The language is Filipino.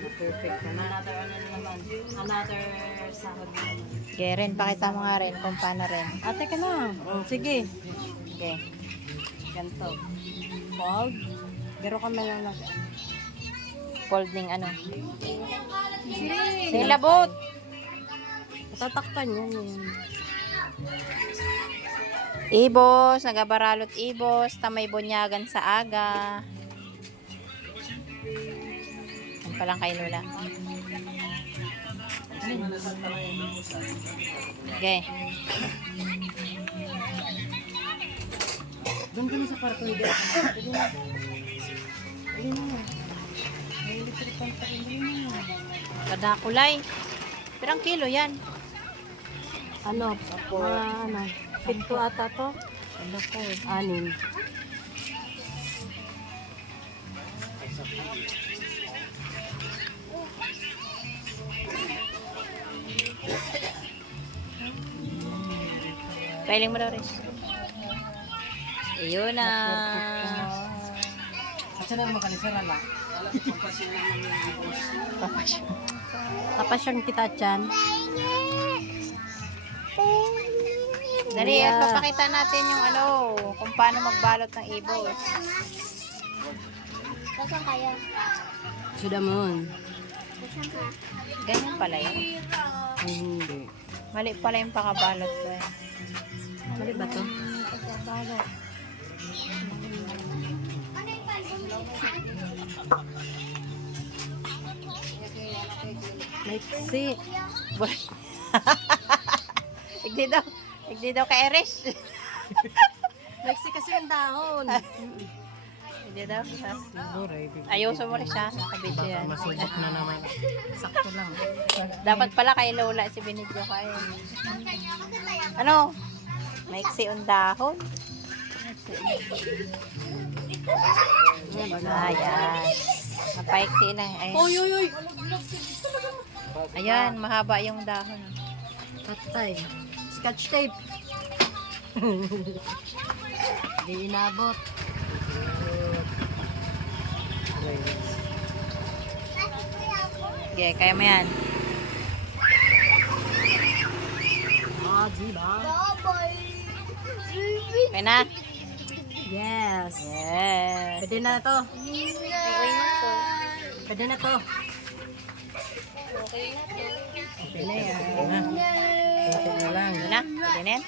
Perfect naman. Another ano na naman. Another sahod na naman. Okay, rin, pakita mo nga rin kung paano rin. Ate ka na. Oh, sige. Okay. Ganito. Fold. Pero kami lang nag... Folding ano. Silabot! Tatakpan yan yun. Ibos, nagabaralot ibos, tamay bunyagan sa aga. Pa lang kay Lola. Okay. Doon ka na sa kwarto ni Dad. Dali na. Dali na. Na. Kadakulay. Pirang kilo yan. Ano? Mga ano? Pinto ata to? Ano ko? Anim. Pailing mo daw rin. Ayun na. Asa na naman kanisara na? Papasyon. Tapos yung kita dyan. Dali, at papakita natin yung ano, kung paano magbalot ng ibos. Sudamon. Ganyan pala yun. Hindi. Mali pala yung pakabalot ko eh. Mali ba to? Maiksi. Boy. Igdi daw. Igdi daw ka Irish. Maiksi kasi yung dahon. Igdi daw. Siguro. Ayuso mo rin siya. Kabidyo yan. Masubok na naman. Sakto lang. Dapat pala kay Lola si Benedyo ka eh. Ano? Maiksi ang dahon. Ayan. Mapaiksi na. Ayan. Oy, oy, oy. Ayan, mahaba yung dahon. Patay. Scotch tape. Hindi inabot. Okay, kaya mo yan. Ah, diba? Okay na? Yes. Yes. Pwede na to. Pwede na to. Okay na yan. Konti na lang. Ano na? Pwede na yan?